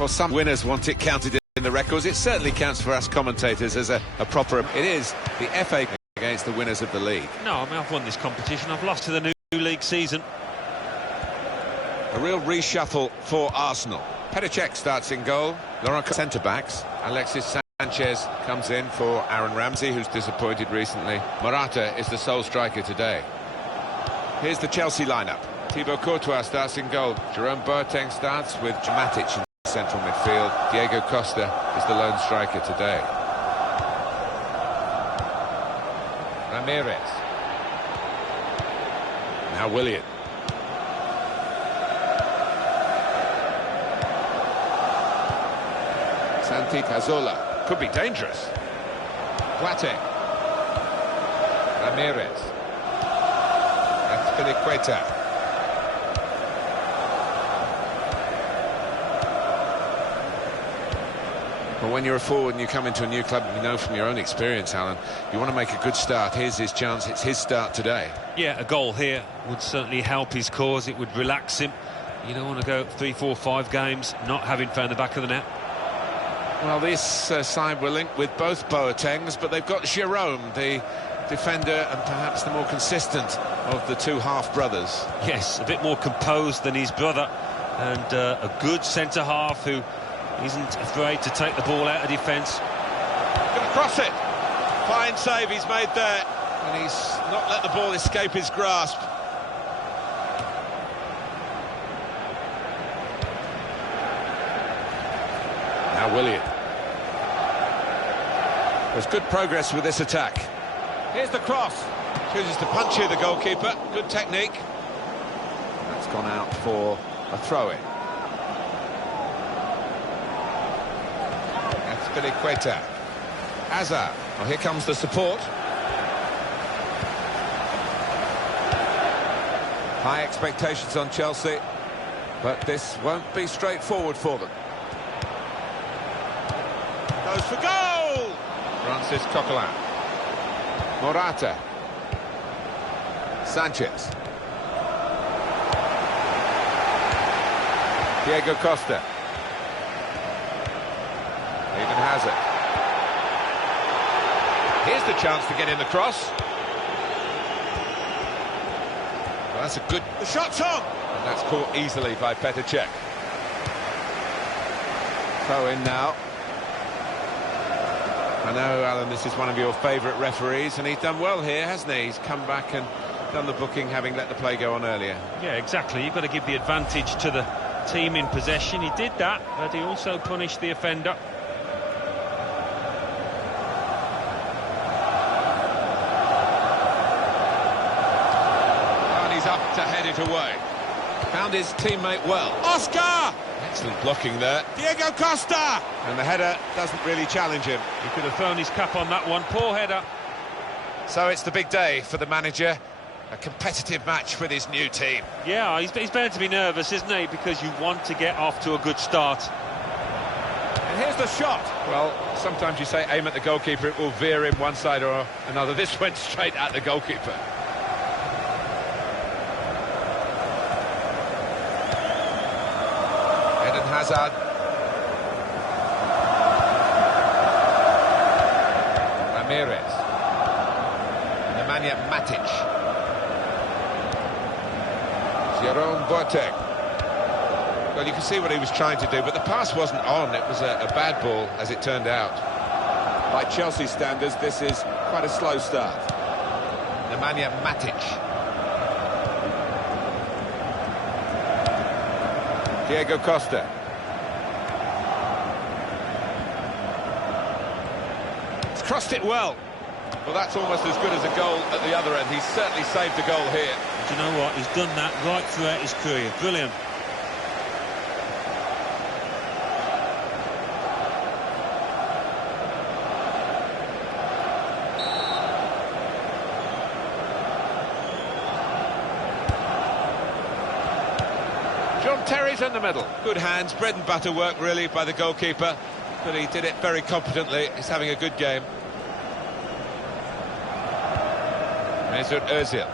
Well, some winners want it counted in the records. It certainly counts for us commentators as a proper... It is the FA against the winners of the league. No, I mean, I've won this competition. I've lost to the new league season. A real reshuffle for Arsenal. Petr Cech starts in goal. Laurent centre-backs. Alexis Sanchez comes in for Aaron Ramsey, who's disappointed recently. Morata is the sole striker today. Here's the Chelsea lineup. Thibaut Courtois starts in goal. Jerome Boateng starts with Matic in central midfield. Diego Costa is the lone striker today. Ramirez. Now Willian. Santi Cazorla. Could be dangerous. Boateng. Ramirez. Azpilicueta. Well, when you're a forward and you come into a new club, you know from your own experience, Alan, you want to make a good start. Here's his chance. It's his start today. Yeah, a goal here would certainly help his cause. It would relax him. You don't want to go 3, 4, 5 games not having found the back of the net. Well, this side were linked with both Boatengs, but they've got Jerome, the defender and perhaps the more consistent of the two half-brothers. Yes, a bit more composed than his brother, and a good centre-half who isn't afraid to take the ball out of defence. Going to cross it. Fine save he's made there, and he's not let the ball escape his grasp. Now Willian. There's good progress with this attack. Here's the cross. Chooses to punch here, the goalkeeper. Good technique. That's gone out for a throw-in. Azpilicueta. Hazard. Well, here comes the support. High expectations on Chelsea, but this won't be straightforward for them. Goes for goal! Francis Coquelin. Morata. Sanchez. Diego Costa. Eden Hazard. Here's the chance to get in the cross. Well, that's a good... The shot's on! And that's caught easily by Petr Cech. Throw in now. I know, Alan, this is one of your favourite referees, and he's done well here, hasn't he? He's come back and done the booking, having let the play go on earlier. Yeah, exactly. You've got to give the advantage to the team in possession. He did that, but he also punished the offender. And he's up to head it away. Found his teammate well. Oscar! Excellent blocking there. Diego Costa! And the header doesn't really challenge him. He could have thrown his cap on that one. Poor header. So it's the big day for the manager. A competitive match with his new team. Yeah, he's bound to be nervous, isn't he? Because you want to get off to a good start. And here's the shot. Well, sometimes you say aim at the goalkeeper, it will veer in one side or another. This went straight at the goalkeeper. Eden Hazard. Ramirez. Nemanja Matic. Jerome Boateng. Well, you can see what he was trying to do, but the pass wasn't on. It was a bad ball, as it turned out. By Chelsea standards, this is quite a slow start. Nemanja Matic. Diego Costa. He's crossed it well. Well, that's almost as good as a goal at the other end. He's certainly saved a goal here. Do you know what? He's done that right throughout his career. Brilliant. John Terry's in the middle. Good hands, bread and butter work really by the goalkeeper, but he did it very competently. He's having a good game. Mesut Ozil.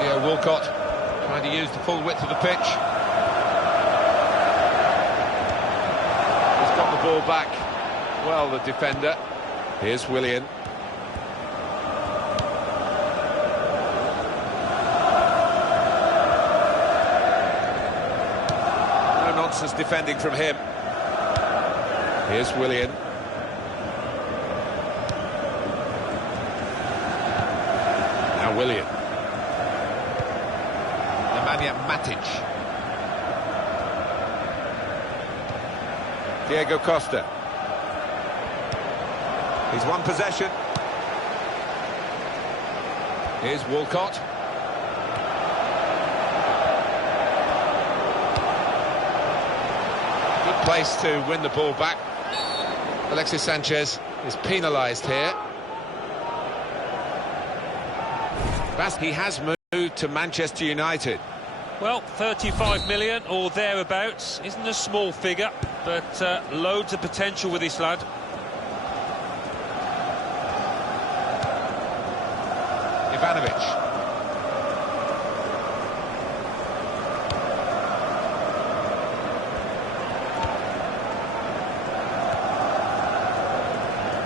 Theo Walcott Trying to use the full width of the pitch. He's got the ball back. Well, the defender. Here's Willian. No nonsense defending from him. Here's Willian. Now Willian. Nemanja Matic. Diego Costa. He's won possession. Here's Walcott. Good place to win the ball back. Alexis Sanchez is penalised here. He has moved to Manchester United. Well, 35 million or thereabouts isn't a small figure, but loads of potential with this lad. Ivanovic.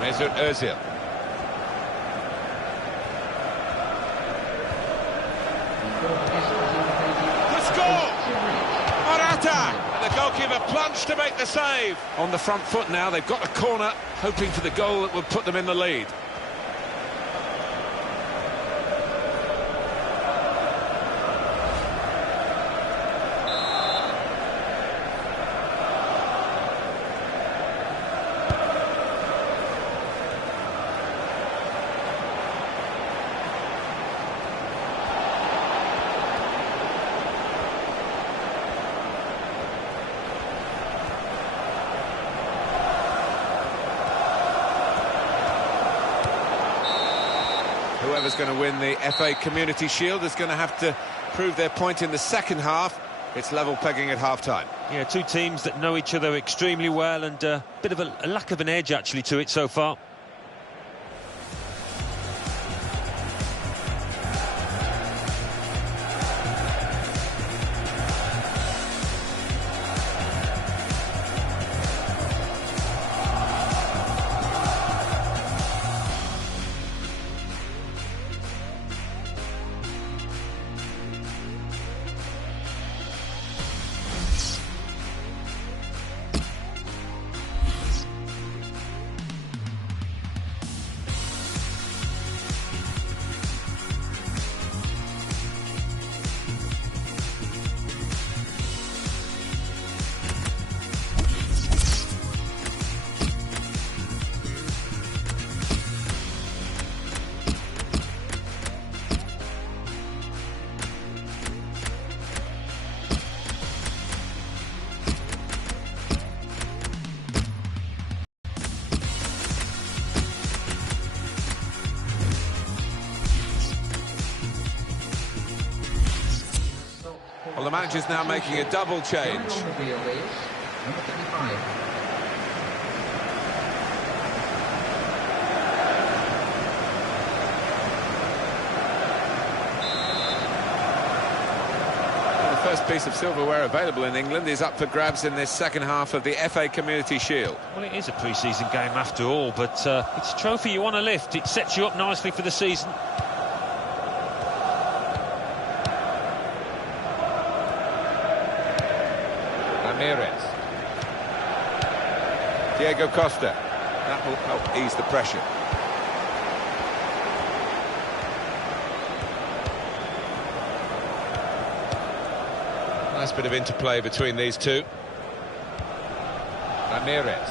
Mesut Özil. The score! Morata! And the goalkeeper plunged to make the save. On the front foot now, they've got a corner, hoping for the goal that would put them in the lead. Whoever's going to win the FA Community Shield is going to have to prove their point in the second half. It's level pegging at half-time. Yeah, two teams that know each other extremely well, and a bit of a lack of an edge, actually, to it so far. Well, the manager's now making a double change. The first piece of silverware available in England is up for grabs in this second half of the FA Community Shield. Well, it is a pre-season game after all, but it's a trophy you want to lift. It sets you up nicely for the season. Ramirez. Diego Costa. That will help ease the pressure. Nice bit of interplay between these two. Ramirez.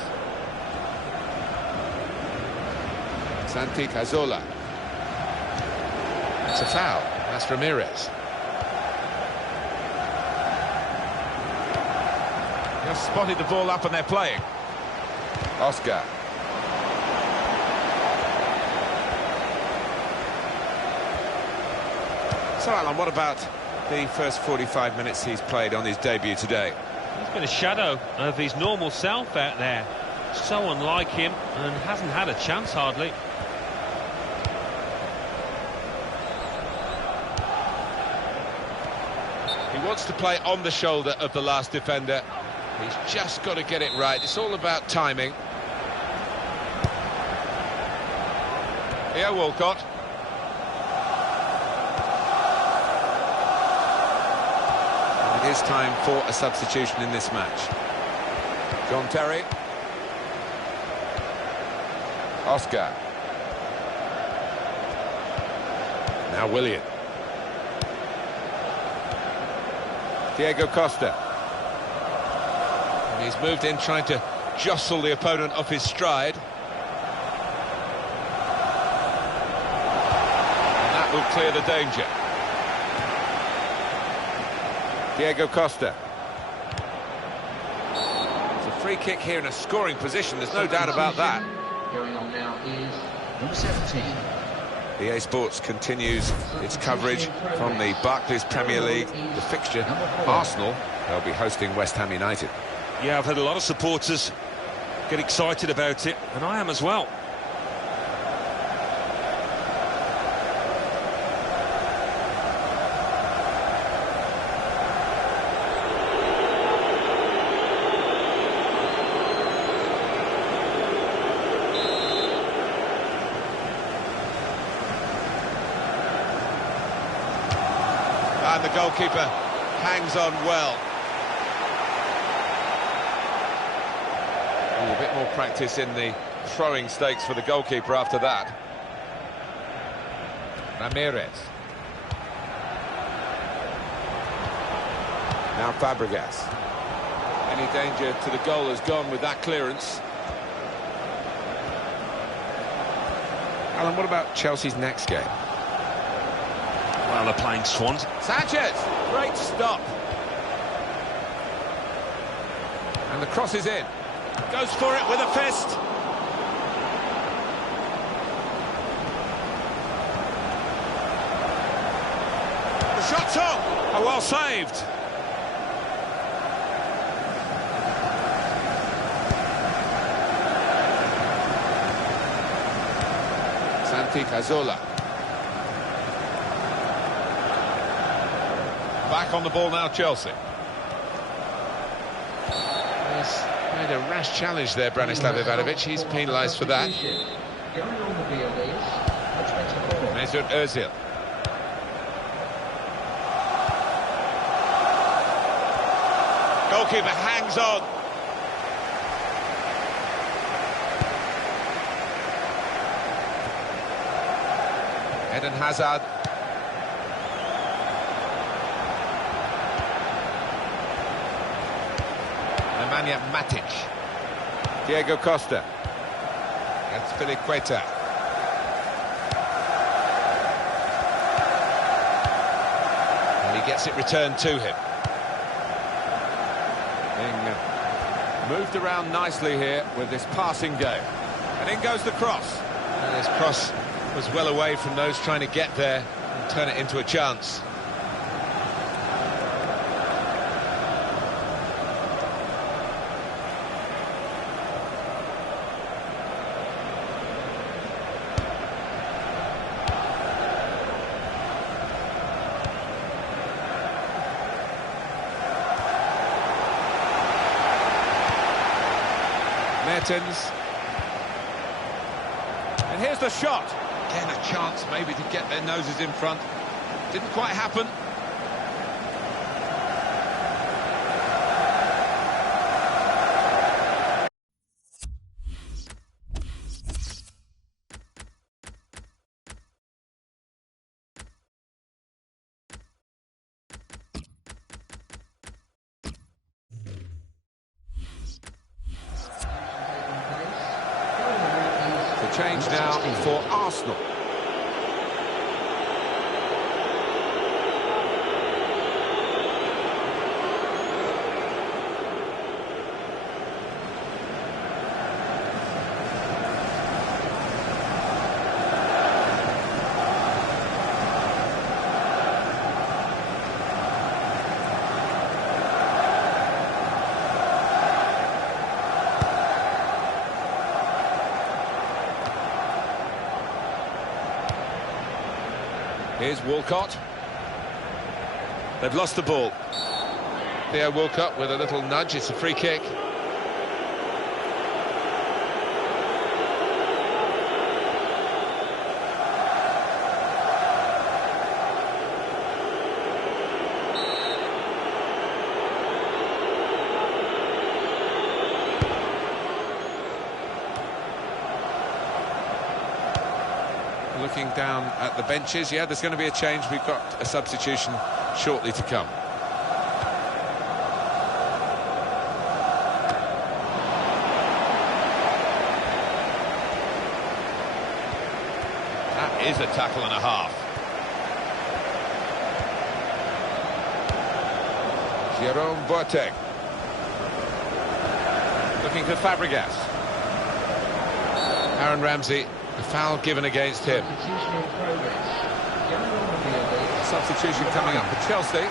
Santi Cazorla. It's a foul. That's Ramirez. Just spotted the ball up and they're playing. Oscar. So, Alan, what about the first 45 minutes he's played on his debut today? He's been a shadow of his normal self out there. So unlike him, and hasn't had a chance hardly. wants to play on the shoulder of the last defender. He's just got to get it right. It's all about timing. Here, Walcott. And it is time for a substitution in this match. John Terry. Oscar. Now Willian. Diego Costa. And he's moved in trying to jostle the opponent off his stride. And that will clear the danger. Diego Costa. It's a free kick here in a scoring position, there's no doubt about that. Going on now is number 17. EA Sports continues its coverage from the Barclays Premier League. The fixture, Arsenal, they'll be hosting West Ham United. Yeah, I've had a lot of supporters get excited about it, and I am as well. And the goalkeeper hangs on well. Ooh, a bit more practice in the throwing stakes for the goalkeeper after that. Ramirez. Now Fabregas. Any danger to the goal has gone with that clearance. Alan, what about Chelsea's next game? Well, they're playing Swans. Sanchez, great stop. And the cross is in. Goes for it with a fist. The shot's on. Oh, well saved. Santi Cazorla. Back on the ball now, Chelsea. He's made a rash challenge there, Branislav Ivanovic. He's penalised for that. Mesut Ozil. Goalkeeper hangs on. Eden Hazard. Nemanja Matic. Diego Costa. That's Filiqueta. And he gets it returned to him. Being moved around nicely here with this passing game. And in goes the cross. And this cross was well away from those trying to get there and turn it into a chance. Mertens. And here's the shot. Again, a chance maybe to get their noses in front. Didn't quite happen. Change now for Arsenal. Here's Walcott. They've lost the ball. Theo Walcott with a little nudge. It's a free kick. Looking down at the benches, yeah, there's going to be a change. We've got a substitution shortly to come. That is a tackle and a half. Jerome Boateng. Looking for Fabregas. Aaron Ramsey. A foul given against him. Substitution coming up for Chelsea.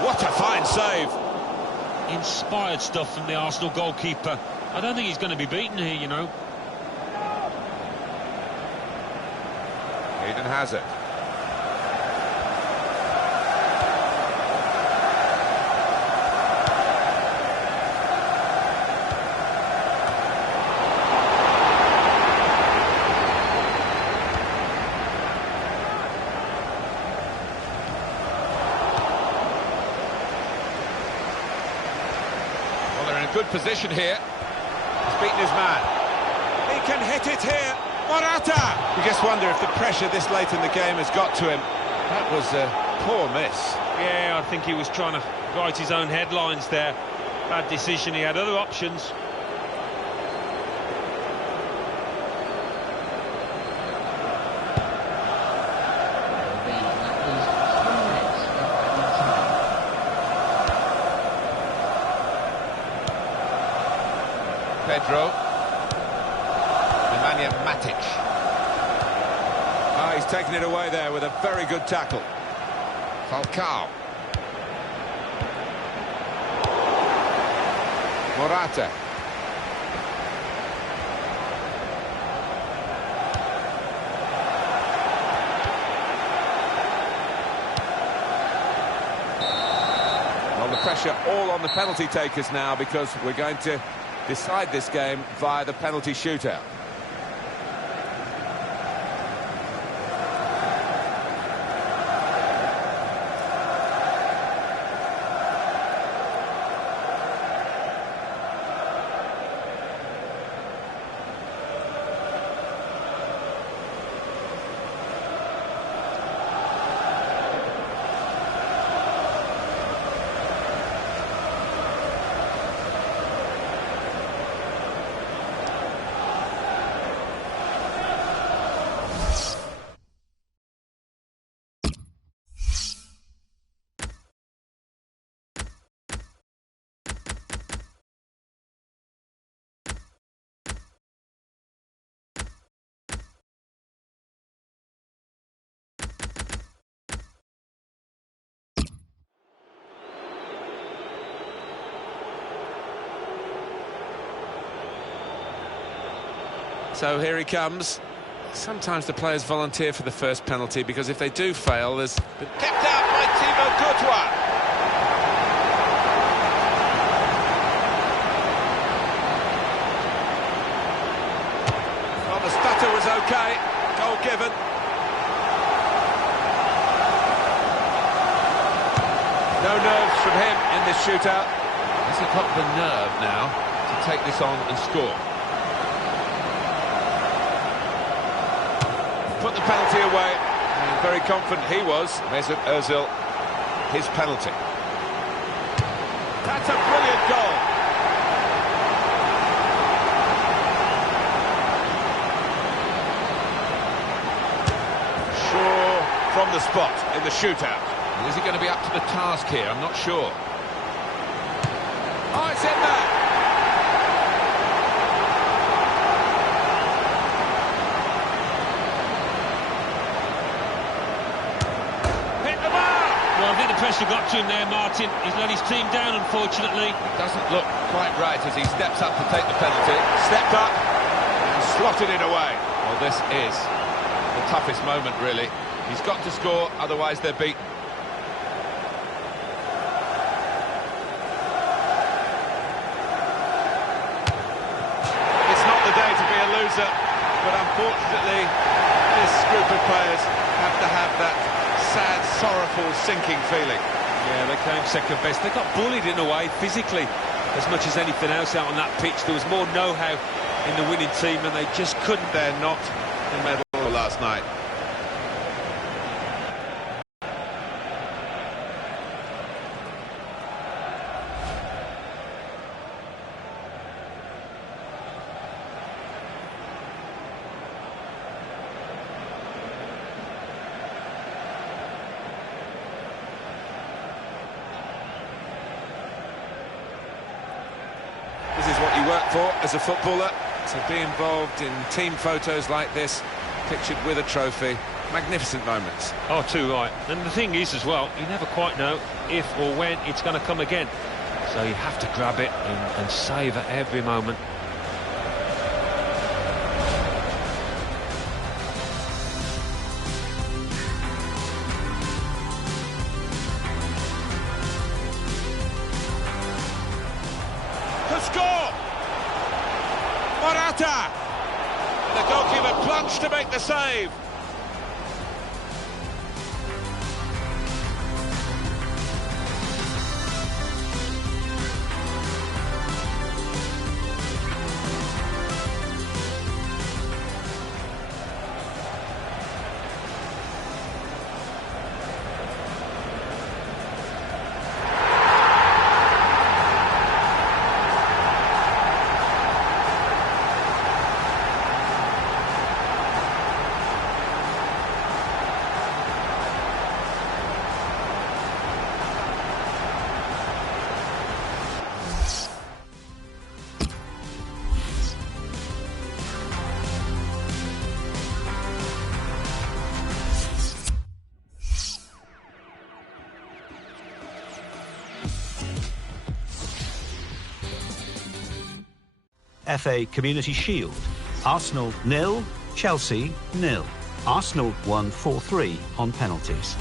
What a fine save. Inspired stuff from the Arsenal goalkeeper. I don't think he's going to be beaten here, you know. Eden Hazard. Good position here. He's beaten his man. He can hit it here. Morata! You just wonder if the pressure this late in the game has got to him. That was a poor miss. Yeah, I think he was trying to write his own headlines there. Bad decision. He had other options. Pedro. Nemanja Matic. Oh, he's taken it away there with a very good tackle. Falcao. Morata. Well, the pressure all on the penalty takers now, because we're going to decide this game via the penalty shootout. So here he comes. Sometimes the players volunteer for the first penalty, because if they do fail, there's... Kept out by Thibaut Courtois. Well, the stutter was OK. Goal given. No nerves from him in this shootout. Has he got the nerve now to take this on and score? Put the penalty away, and very confident he was. Mesut Ozil, his penalty. That's a brilliant goal. Sure from the spot in the shootout. Is he going to be up to the task here? I'm not sure. Oh, it's in there! Hit the bar! Well, I think the pressure got to him there, Martin. He's let his team down, unfortunately. It doesn't look quite right as he steps up to take the penalty. Stepped up and slotted it away. Well, this is the toughest moment, really. He's got to score, otherwise they're beaten. It's not the day to be a loser, but unfortunately, this group of players have to have that sad, sorrowful, sinking feeling. Yeah, they came second best. They got bullied in a way, physically, as much as anything else out on that pitch. There was more know-how in the winning team, and they just couldn't. They're not the medal last night. This is what you work for as a footballer, to be involved in team photos like this, pictured with a trophy. Magnificent moments. Oh, too right. And the thing is as well, you never quite know if or when it's going to come again. So you have to grab it and savour every moment. To score! Morata! The goalkeeper plunged to make the save. FA Community Shield. Arsenal 0, Chelsea 0. Arsenal won 4-3 on penalties.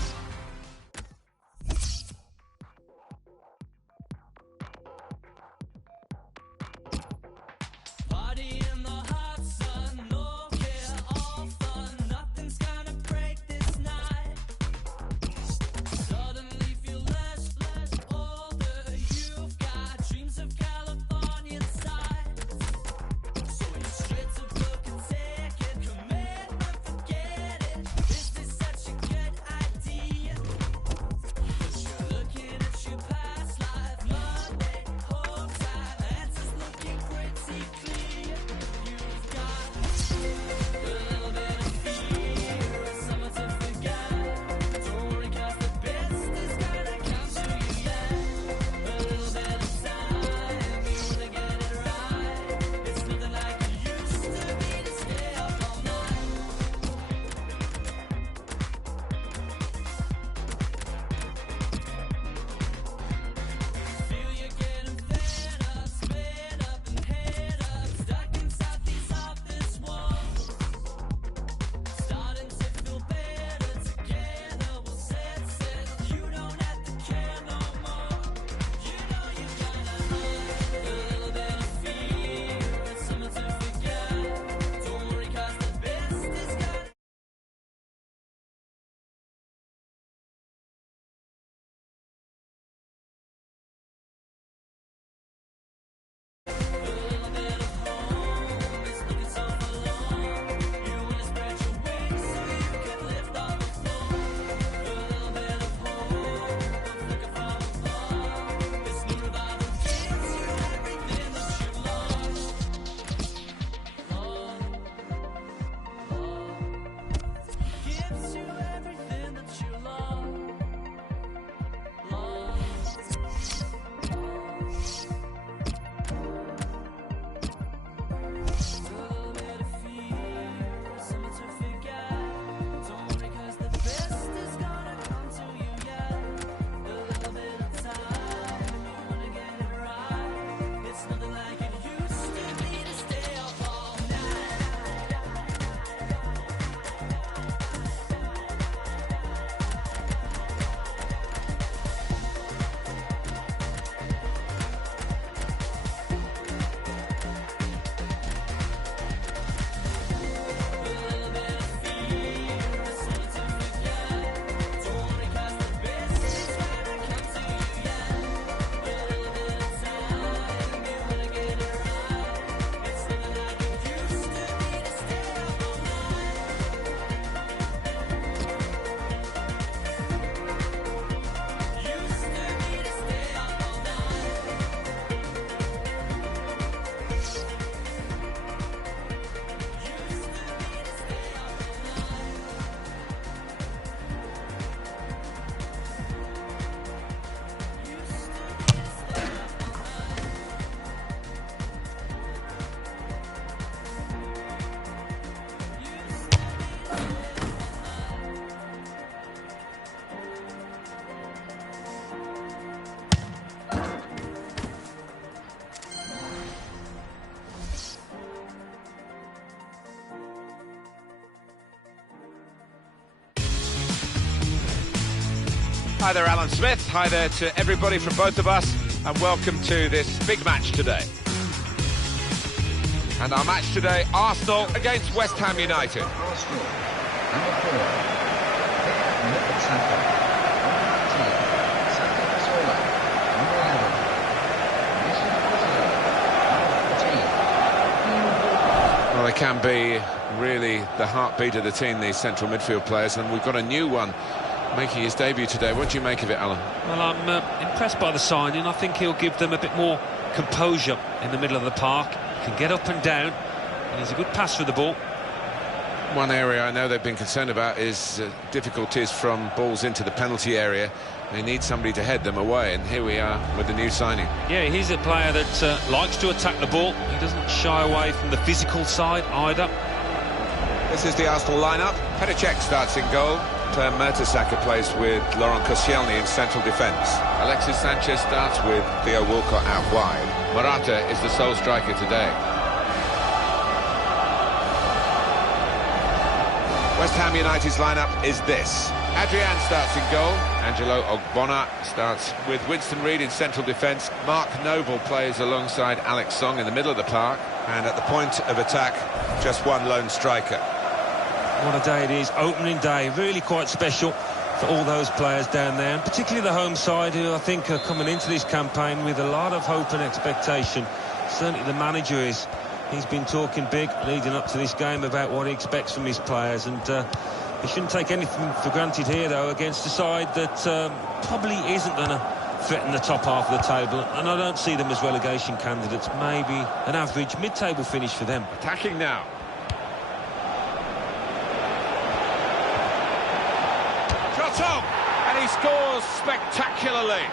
Hi there, Alan Smith. Hi there to everybody from both of us, and welcome to this big match today. And our match today, Arsenal against West Ham United. Arsenal, number 4. There, Saka. Number 19, Saka Pasola. Number 11, Mesut Ozil. Number 14, Well, they can be really the heartbeat of the team, these central midfield players, and we've got a new one making his debut today. What do you make of it, Alan? Well, I'm impressed by the signing. I think he'll give them a bit more composure in the middle of the park. Can get up and down, and he's a good pass for the ball. One area I know they've been concerned about is difficulties from balls into the penalty area. They need somebody to head them away, and here we are with the new signing. Yeah, he's a player that likes to attack the ball. He doesn't shy away from the physical side either. This is the Arsenal lineup. Petr Cech starts in goal. Per Mertesacker plays with Laurent Koscielny in central defence. Alexis Sanchez starts with Theo Walcott out wide. Morata is the sole striker today. West Ham United's lineup is this. Adrian starts in goal. Angelo Ogbonna starts with Winston Reid in central defence. Mark Noble plays alongside Alex Song in the middle of the park. And at the point of attack, just one lone striker. What a day it is, opening day, really quite special for all those players down there, and particularly the home side, who I think are coming into this campaign with a lot of hope and expectation. Certainly the manager is. He's been talking big leading up to this game about what he expects from his players, and he shouldn't take anything for granted here, though, against a side that probably isn't going to threaten the top half of the table, and I don't see them as relegation candidates. Maybe an average mid-table finish for them. Attacking now. Shot on, and he scores spectacularly.